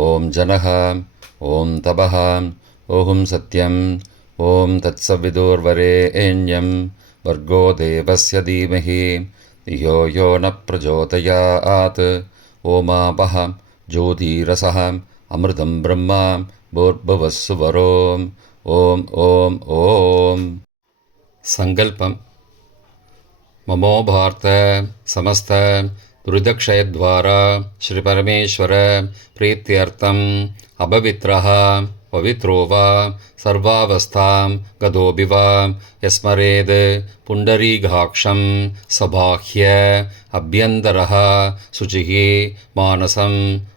ॐ जनः ॐ तपः ॐ सत्यम् ॐ तत्सविदुर्वरेण्यं वर्गो देवस्य धीमहि। धियो यो न प्रचोदयात्। ओमापः ज्योतिरसः अमृतं ब्रह्मा भूर्भुवः सुवरोम् ॐ ॐ ॐ। सङ्कल्पम्। ममोभार्त समस्त दुरितक्षयद्वारा श्रीपरमेश्वर प्रीत्यर्थम् अपवित्रः पवित्रो वा सर्वावस्थां गतोऽपि वा यस्मरेद् पुण्डरीकाक्षं सबाह्य अभ्यन्तरः शुचिः मानसं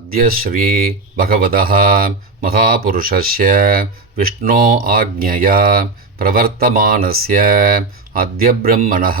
अद्य श्रीभगवतः महापुरुषस्य विष्णो आज्ञया प्रवर्तमानस्य अद्य ब्रह्मणः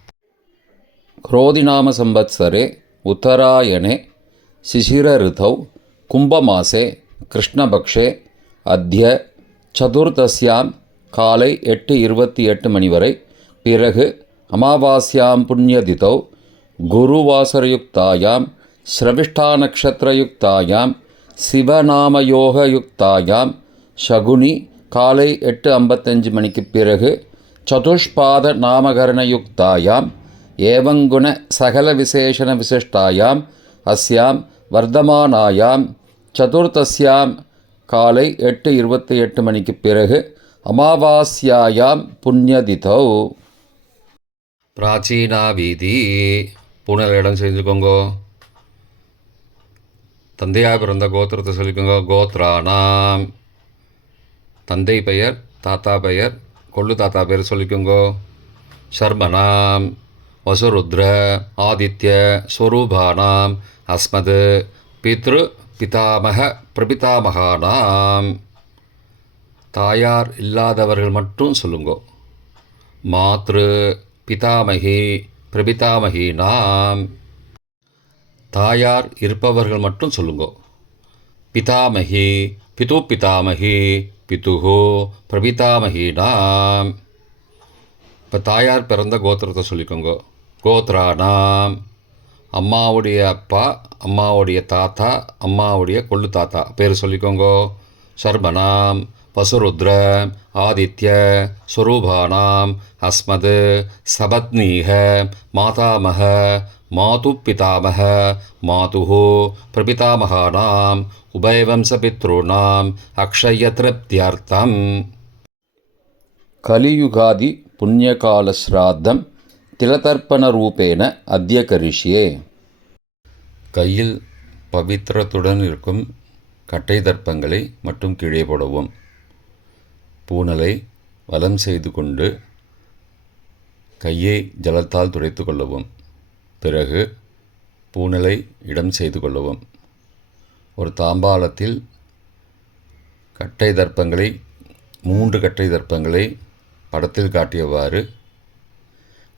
मध्ये क्रोधिनामसंवत्सरे उत्तरायणे शिशिरऋतौ कुम्भमासे कृष्णपक्षे अद्य சதுர்தசியாம் காலை எட்டு இருபத்தி எட்டு மணி வரை பிறகு அமாவாஸ்யாம் புண்ணியதிதௌ குருவாசரயுக்தாயாம் ஸ்ரவிஷ்டாநக்ஷத்திரயுக்தாயாம் சிவநாமயோகயுக்தாயாம் சகுனி காலை எட்டு ஐம்பத்தஞ்சு மணிக்கு பிறகு சதுஷ்பாத நாமகரணயுக்தாயாம் ஏவங்குண சகல விசேஷண விசிஷ்டாயாம் அஸ்யாம் வர்த்தமானாயாம் சதுர்த்தஸ்யாம் காலை எட்டு இருபத்தி எட்டு மணிக்கு பிறகு அமாவாஸ்யாயாம் புண்ணியதிதௌ. பிராச்சீனா வீதி பூனல் இடம் செஞ்சுக்கோங்கோ. தந்தையாக பிறந்த கோத்திரத்தை சொல்லிக்கோங்க. கோத்ரானாம். தந்தை பெயர் தாத்தா பெயர் கொள்ளு தாத்தா பெயர் சொல்லிக்கோங்கோ. சர்மனாம். வசுருத்ர ஆதித்ய ஸ்வரூபானாம் அஸ்மது பித்ரு பிதாமக பிரபிதாமகானாம். தாயார் இல்லாதவர்கள் மட்டும் சொல்லுங்கோ. மாத்ரு பிதாமகி பிரபிதாமகி நாம் தாயார் இருப்பவர்கள் மட்டும் சொல்லுங்கோ. பிதாமகி பிது பிதாமகி பிதுஹோ பிரபிதாமகி நாம் இப்போ தாயார் பிறந்த கோத்திரத்தை சொல்லிக்கோங்கோ. கோத்ரானாம். அம்மாவுடைய அப்பா அம்மாவுடைய தாத்தா அம்மாவுடைய கொள்ளு தாத்தா. பேர் சொல்லிக்கோங்கோ. சர்மனாம் பசுருத்ர ஆதித்ய ஸ்வரூபானாம் அஸ்மது சபத்னீக மாதாமக மாது பிதாமக மாது பிரபிதாமகானாம் உபயவம்சபித்ॄணாம் அக்ஷயத்ருப்தியர்த்தம் கலியுகாதி புண்ணியகாலஸ்ராத்தம் திலதர்ப்பணரூபேன அத்தியகரிஷியே. கையில் பவித்திரத்துடன் இருக்கும் கட்டை தர்ப்பங்களை மட்டும் கீழே போடவும். பூனலை வலம் செய்து கொண்டு கையை ஜலத்தால் துடைத்து கொள்ளவும். பிறகு பூனலை இடம் செய்து கொள்ளவும். ஒரு தாம்பாளத்தில் கட்டை தர்ப்பங்களை மூன்று கட்டை தர்ப்பங்களை படத்தில் காட்டியவாறு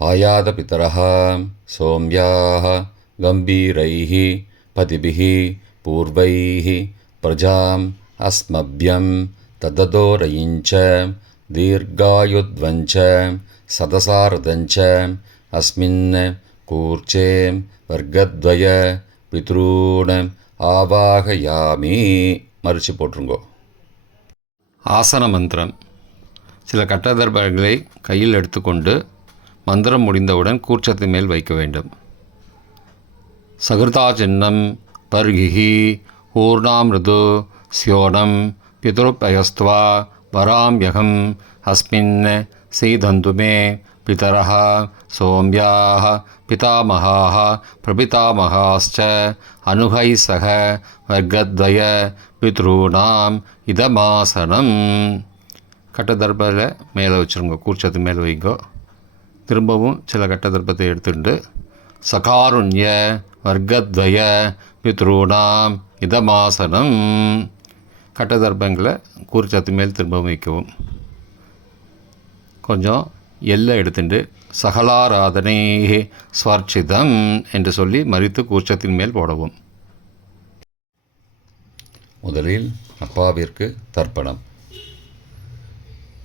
ஆயாத பித்தரः சோம்யாः गम्भीरैः पतिभिः पूर्वैः प्रजाम् अस्मभ्यं तददोरयिञ्च दीर्घायुध्वञ्च सदसारदञ्च अस्मिन् कूर्चे वर्गद्वय பித்ரூண ஆவாகயாமி மறித்து போட்டுருங்கோ ஆசன மந்திரம் சில கட்டதர்பங்களை கையில் எடுத்துக்கொண்டு மந்திரம் முடிந்தவுடன் கூர்ச்சத்து மேல் வைக்க வேண்டும். சகிருதா சின்னம் பர்கிஹி ஊர்ணாமிருது சியோனம் பிதுருப்பயஸ்துவா வராம்யகம் அஸ்மின் சீதந்துமே பிதரः सोम्याः पितामहाः प्रपितामहाश्च अनुहैः सह வர்க்கத்வய பித்ரூணாம் இதமாசனம். கட்டதர்பில் மேலே வச்சுருங்க கூர்ச்சத்து மேலே வைங்கோ. திரும்பவும் சில கட்டதர்ப்பத்தை எடுத்துட்டு சகாருண்ய வர்க்கத்வய பித்ரூணாம் இதமாசனம். கட்டதர்ப்பங்களை கூர்ச்சத்து மேல் திரும்பவும் வைக்கவும். கொஞ்சம் எல்லை எடுத்துட்டு சகலாராதனை ஸ்வர்ச்சிதம் என்று சொல்லி மறித்து கூர்ச்சத்தின் மேல் போடவும். முதலில் அப்பாவிற்கு தர்ப்பணம்.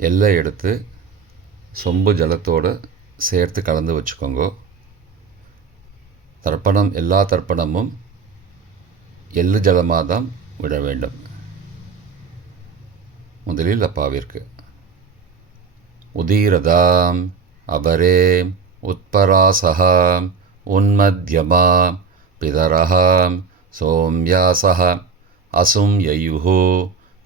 எல்லை எடுத்து சொம்பு ஜலத்தோடு சேர்த்து கலந்து வச்சுக்கோங்க. தர்ப்பணம் எல்லா தர்ப்பணமும் எள்ளு ஜலமாக தான் விட வேண்டும். முதலில் அப்பாவிற்கு. உதீரதாம் அபரே உத்பராசகாம் உன்மத்யமா பிதரஹாம் சோம்யாசः அசும் யயுः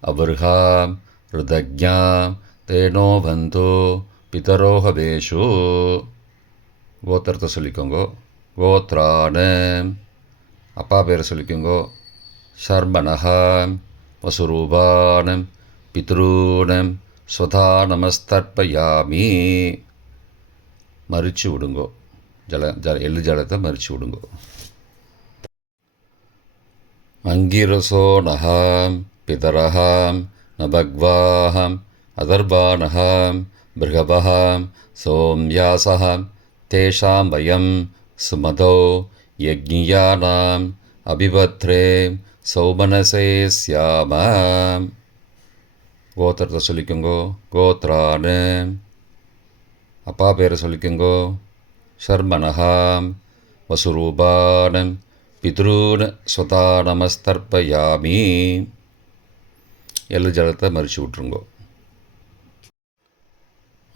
அபர்காம் ருதஜாம் தேனோ பந்தோ பிதரோகவேஷு. கோத்திரத்தை சொல்லிக்கோங்கோ. கோத்ரான. அப்பா பேரை சொல்லிக்கோங்கோ. சர்மணகாம் வசுரூபானம் பித்ரூணம் ஸ்வதா நமஸ்தர்ப்பயாமி மறிச்சு விடுங்கோ. ஜல ஜல எள்ளு ஜலத்தை மறிச்சு விடுங்கோ. அங்கிரசோ நகாம் பிதரகாம் நபக்வாஹம் அதர்பானகாம் பிருகபகாம் சோம்யாசகாம் தேஷாம் வயம் சுமதோ யஜ்ஞியானாம் அபிபத்ரே சௌமனசே சியாம கோத்திரத்தை சொல்லிக்கோங்கோ கோத்ரானு அப்பா பேரை சொல்லிக்கோங்கோ ஷர்மனகாம் வசுரூபானம் பித்ரூன் ஸ்வதா நமஸ்தர்ப்பயாமி எல்லு ஜலத்தை மறிச்சு விட்ருங்கோ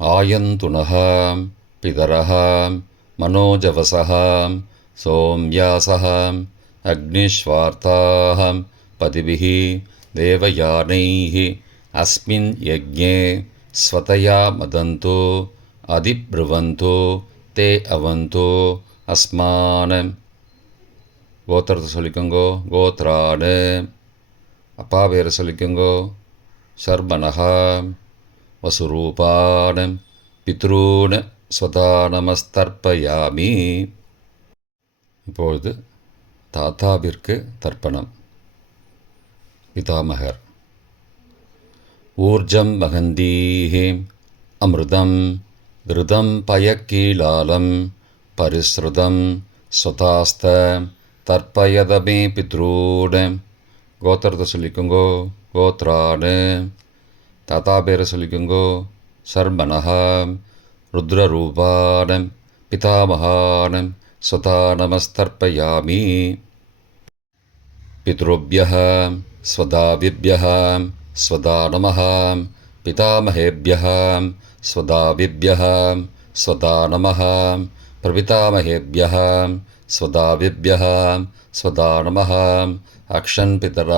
ஆயந்துனகாம் பிதரகாம் மனோஜவசகாம் சோம்யாசகாம் அக்னிஸ்வார்த்தாகம் பதிபிः தேவயானைः अस्मिन् यज्ञे स्वतया मदन्तो அதிப்ருவந்தோ தே அவந்தோ அஸ்மான கோத்திரத்தை சொல்லிக்கோங்கோ கோத்ராடு அப்பா பேரை சொல்லிக்கோங்கோ சர்பனகா வசுரூபான பித்ரூன ஸ்வதானமஸ்தர்ப்பயாமி இப்பொழுது தாத்தாவிற்கு தர்ப்பணம். பிதாமகர் ஊர்ஜம் மகந்தீஹே அமிர்தம் கிருதம் பயக்கீலாலம் பரிஸ்ருதம் ஸ்வதாஸ்த தர்ப்பயதமே பித்ரூட கோத்திரத்தை சொல்லிக்கோங்கோ கோத்ரானு. தாத்தா பேரை சொல்லிக்கோங்கோ சர்மனஹா ருத்ரரூபானம் பிதாமகானம் ஸ்வதா நமஸ்தர்ப்பயாமி பித்ருபிய ஸ்வதாவிபிய ஸ்வதா நம பிதாமகேபிய ஸ்வதாவிபிய ஸ்வதா நம பிரபிதாமகேபிய ஸ்வதாவிபிய ஸ்வதா நம அக்ஷன் பிதர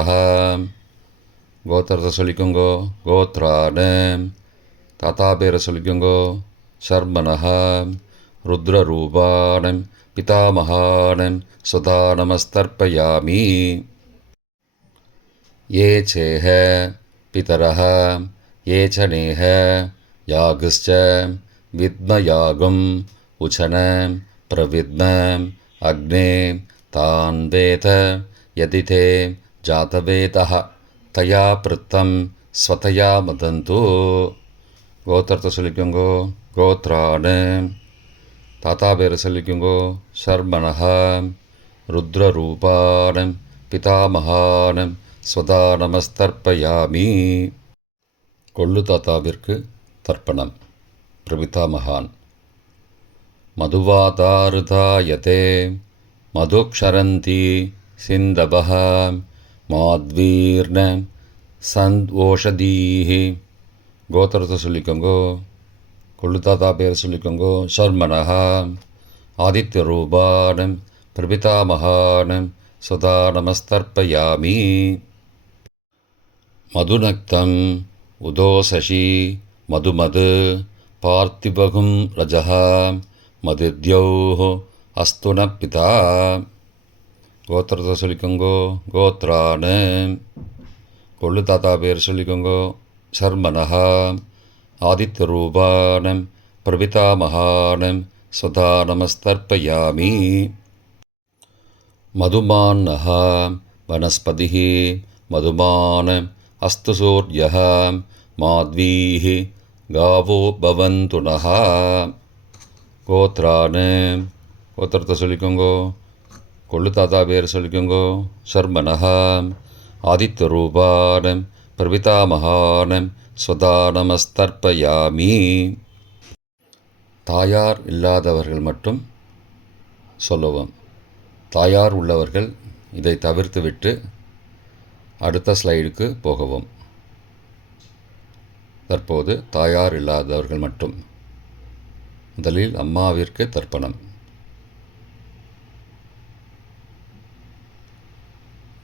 गोत्रसुलिकुङ्गो गोत्रान् ताताबेरसुलिकुङ्गो शर्मणः रुद्ररूपान् पितामहानं सुतानमस्तर्पयामि ये चेह पितरः ये च नेह यागश्च विद्मयागम् उचनं प्रविद्म अग्नें तान्वेत यदि ते जातवेतः। தயா பிருத்தம் ஸ்வதையா மதந்து கோத்திரத்தை சொல்லிக்கோங்கோ கோத்ரானு. தாத்தா பேரை சொல்லிக்கோங்கோ ஷர்மனஹ ருத்ரரூபானம் பிதாமகானம் ஸ்வதா நமஸ்தர்ப்பயாமி கொள்ளு தாத்தாவிற்கு தர்ப்பணம். பிரபிதா மகான் மதுவாதாருதாயதே. மதுக்ஷரந்தி சிந்தபகாம் மாத்வீர்ண சந்த் ஓஷதீஹி கோத்திரத்தை சொல்லிக்கோங்கோ. கொள்ளு தாத்தா பேர் சொல்லிக்கோங்கோ. சர்மனஹா ஆதித்ய ரூபானம் பிரபிதாமகானம் சுதா நமஸ்தர்ப்பயாமி மதுநக்தம் உதோசசி மதுமது பார்த்திபகும் ரஜः மதித்யௌः அஸ்து ந பிதா கோத்திரத்தை சொல்லிக்கோங்கோ கோத்ரான்னு கொள்ளு தாத்தா பேர் சொல்லிக்கோங்கோ சர்மனஹா. ஆதித்த ரூபானம் பிரபிதாமகானம் சுதா நமஸ்தர்ப்பயாமி. மதுமான்னஹா வனஸ்பதி மதுமான் அஸ்து சூரிய மாத்வீः காவோ பவந்து நகா கோத்திரத்தை சொல்லிக்கோங்கோ கொள்ளு தாத்தா பேர் சொல்லிக்கோங்கோ சர்மனஹா ஆதித்த ரூபானம் பிரபிதாமகானம் ஸ்வதா தாயார் இல்லாதவர்கள் மட்டும் சொல்லுவோம். தாயார் உள்ளவர்கள் இதை தவிர்த்துவிட்டு அடுத்த ஸ்லைடுக்கு போகவும். தற்போது தாயார் இல்லாதவர்கள் மட்டும். முதலில் அம்மாவிற்கு தர்ப்பணம்.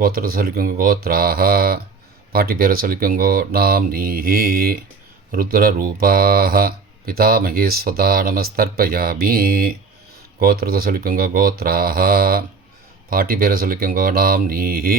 கோத்திரத்தை சொல்லிக்கோங்க கோத்ராக பாட்டி பேரை சொல்லிக்கோங்கோ நாம் நீஹி ருத்ரரூபாக பிதாமகி ஸ்வதா நமஸ்தர்ப்பயாமி கோத்திரத்தை சொல்லிக்கோங்க கோத்ராக பாட்டி பேரை சொல்லிக்கோங்கோ நாம் நீஹி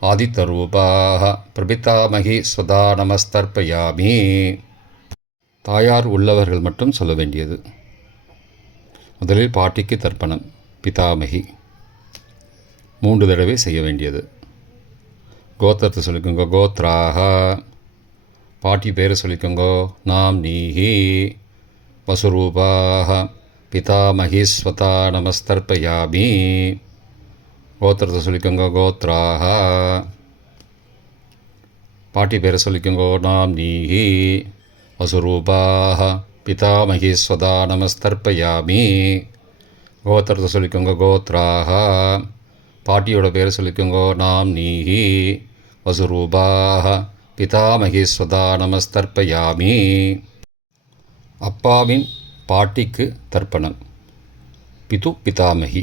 ஆதித்தரூபாக பிரபிதாமகி ஸ்வதா நமஸ்தர்ப்பயாமி தாயார் உள்ளவர்கள் மட்டும் சொல்ல வேண்டியது. முதலில் பாட்டிக்கு தர்ப்பணம் பிதாமகி. மூன்று தடவை செய்ய வேண்டியது. கோத்திரத்தை சொல்லிக்கோங்க கோத்ராக பாட்டி பேரை சொல்லிக்கோங்கோ நாம் நீஹி. வசுரூபாக பிதாமகி ஸ்வதா நமஸ்தர்ப்பயாமி கோத்திரத்தை சொல்லிக்கோங்க கோத்ராக பாட்டி பேரை சொல்லிக்கோங்கோ நாம் நீஹி வசுரூபாக பிதாமகி ஸ்வதா நமஸ்தர்ப்பயாமி கோத்திரத்தை சொல்லிக்கோங்க கோத்ராக பாட்டியோட பேரை சொல்லிக்கோங்கோ நாம் நீஹி வசுரூபாக பிதாமகி ஸ்வதா நமஸ்தர்ப்பயாமி அப்பாவின் பாட்டிக்கு தர்ப்பணம். பிது பிதாமகி.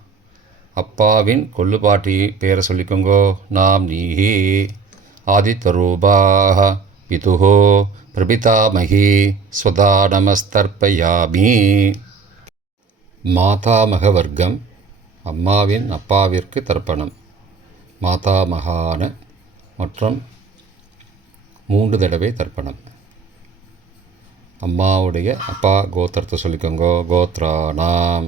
அப்பாவின் கொள்ளுப்பாட்டி பேரை சொல்லிக்கோங்கோ. நாம் நீஹி ஆதித்த பிதுகோ. பிரபிதாமகி. ஸ்வதா நமஸ்தர்ப்பயாமி மாதாமக வர்க்கம் அம்மாவின் அப்பாவிற்கு தர்ப்பணம். மாதாமகான மற்றும் மூன்று தடவை தர்ப்பணம். அம்மாவுடைய அப்பா கோத்திரத்தை சொல்லிக்கோங்கோ. கோத்ரானாம்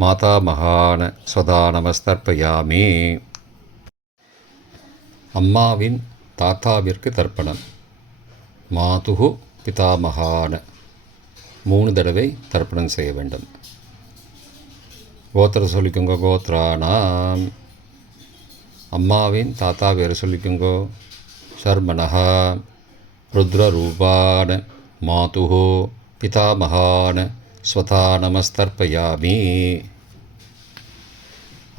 மாதாமகான ஸ்வதா நமஸ்தர்ப்பயாமி. அம்மாவின் தாத்தாவிற்கு தர்ப்பணம். மாதுகு பிதாமகான மூணு தடவை தர்ப்பணம் செய்ய வேண்டும். கோத்திர சொல்லிக்குங்கோ கோத்ரானாம் அம்மாவின் தாத்தா பேர் சொல்லிக்கோங்கோ. ஷர்மனஹா ருத்ரரூபான மாதுகோ பிதாமகான ஸ்வதா நமஸ்தர்ப்பயாமி.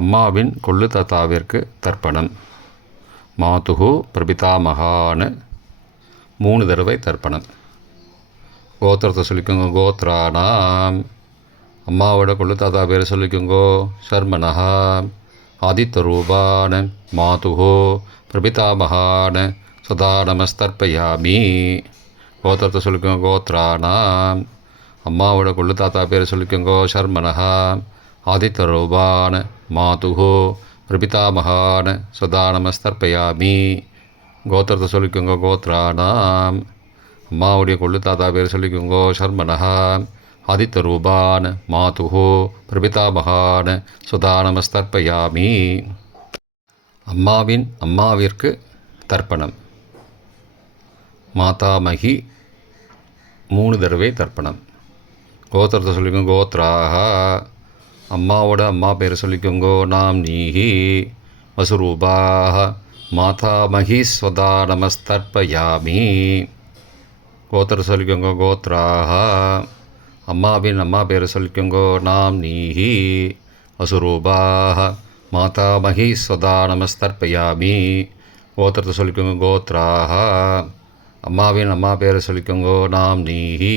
அம்மாவின் கொள்ளு தாத்தாவிற்கு தர்ப்பணம். மாதுகு பிரபிதாமகான்னு மூணு தடவை தர்ப்பணம். கோத்திரத்தை சொல்லிக்கோங்க கோத்ரானாம். அம்மாவோட கொள்ளு தாத்தா பேர் சொல்லிக்கோங்கோ சர்மனஹா ஆதித்தரூபான மாதுகோ பிரபிதாமகான சதா நமஸ்தர்ப்பயாமி கோத்திரத்தை சொல்லிக்கோங்க கோத்ரானாம். அம்மாவோட கொள்ளு தாத்தா பேர் சொல்லிக்கோங்கோ சர்மனஹா ஆதித்தரூபான் மாதுகோ பிரபிதாமகான சதா நமஸ்தர்ப்பயாமி கோத்திரத்தை சொல்லிக்கோங்க கோத்ராணாம் அம்மாவுடைய கொள்ளு தாத்தா பேர் சொல்லிக்கோங்கோ சர்மனஹா. ஆதித்தரூபான் மாதுகோ பிரபிதாமகான் சுதா நமஸ்தர்ப்பயாமி அம்மாவின் அம்மாவிற்கு தர்ப்பணம். மாதாமகி மூணு தடவை தர்ப்பணம். கோத்திரத்தை சொல்லிக்கோங்க கோத்ராக அம்மாவோட அம்மா பேர் சொல்லிக்கோங்கோ. நாம் நீஹி வசுரூபாக மாதாமகி ஸ்வதா நமஸ்தர்ப்பயாமி. கோத்திர சொல்லிக்கோங்க கோத்ராக அம்மாவின் அம்மா பேர் சொல்லிக்கோங்கோ. நாம் நீஹி வசுரூபாக மாதாமகி ஸ்வதா நமஸ்தர்ப்பயாமி. கோத்திரத்தை சொல்லிக்கோங்க கோத்ராக அம்மாவின் அம்மா பேரை சொல்லிக்கோங்கோ. நாம் நீஹி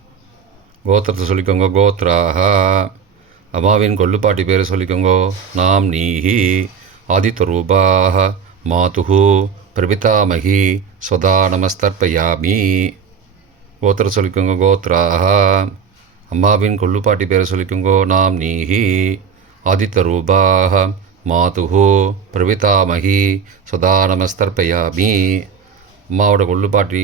கோத்திரத்தை சொல்லிக்கோங்க கோத்ராக அம்மாவின் கொல்லுப்பாட்டி பேரை சொல்லிக்கோங்கோ. நாம் நீஹி ஆதித்வரூபாக மாதுகு பிரபிதாமகி சுதா நமஸ்தர்பயாமி கோத்திர சொல்லிக்கோங்க கோத்ராக அம்மாவின் கொல்லுப்பாட்டி பேரை சொல்லிக்கோங்கோ. நாம் நீஹி ஆதித்தரூபாக மாதுகு பிரபிதாமகி சுதா நமஸ்தர்பயாமி அம்மாவோட கொல்லுப்பாட்டி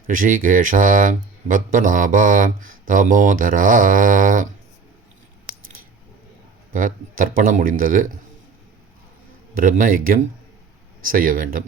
ரிஷிகேஷா பத்மநாபா தாமோதரா இப்போ தர்ப்பணம் முடிந்தது. பிரம்ம யஜ்யம் செய்ய வேண்டும்.